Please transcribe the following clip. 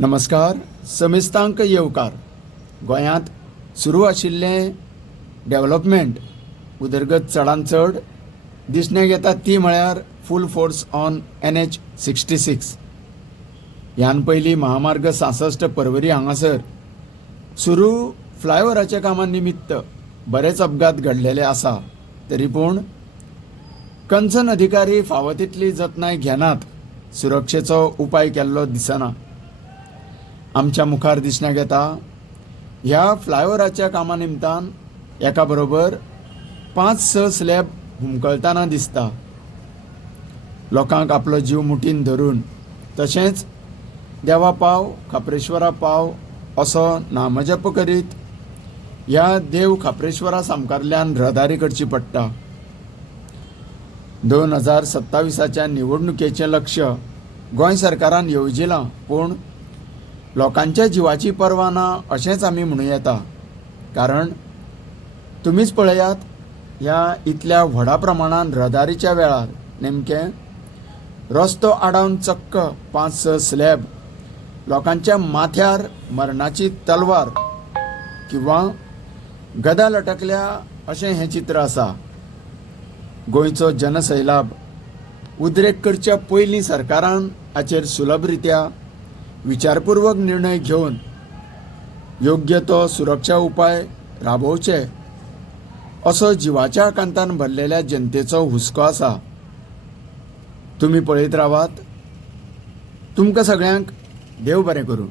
नमस्कार. समेस्तांक येवकार. गोंयांत सुरू आशिल्लें डेव्हलपमेंट उदरगत चडांत चड दिसण्याक येता ती म्हळ्यार फूल फोर्स ऑन NH66. ह्यान पयलीं महामार्ग 66 पर्वरी हांगासर सुरू फ्लायओव्हराच्या कामा निमित्त बरेच अपघात घडलेले आसा. तरी पूण कन्सर्न अधिकारी फावो तितली जतनाय घेनात, सुरक्षेचो उपाय केल्लो दिसना. आमच्या मुखार दिसण्याक येता ह्या फ्लायओव्हराच्या कामा निमतान एका बरोबर 5-6 स्लॅब हुमकळतना दिसता. लोकांक आपलो जीव मुठीन धरून तशेंच देवा पाव खापरेश्वरा पाव असो नामजप करीत ह्या देव खापरेश्वरा सामकारल्यान रहदारी करची पडटा. 2027च्या निवडणुकेचें लक्ष गोंय सरकारान येवजिलां, पूण लोकांच्या जिवाची पर्वा ना अशेंच आमी म्हणूं येता. कारण तुमीच पळयात, ह्या इतल्या व्हडा प्रमाणान रहदारीच्या वेळार नेमकें रस्तो आडावन चक्क 5-6 स्लॅब लोकांच्या माथ्यार मरणाची तलवार किंवा गदा लटकल्या अशें हें चित्र आसा. गोंयचो जनसैलाब उद्रेक करच्या पयलीं सरकारान हाचेर सुलभरित्या विचारपूर्वक निर्णय घेवन योग्य तो सुरक्षा उपाय राबोवचे असो जिवाच्या आकांतान भरलेल्या जनतेचो हुस्को आसा. तुमी पळयत रावात. तुमकां सगळ्यांक देव बरें करूं.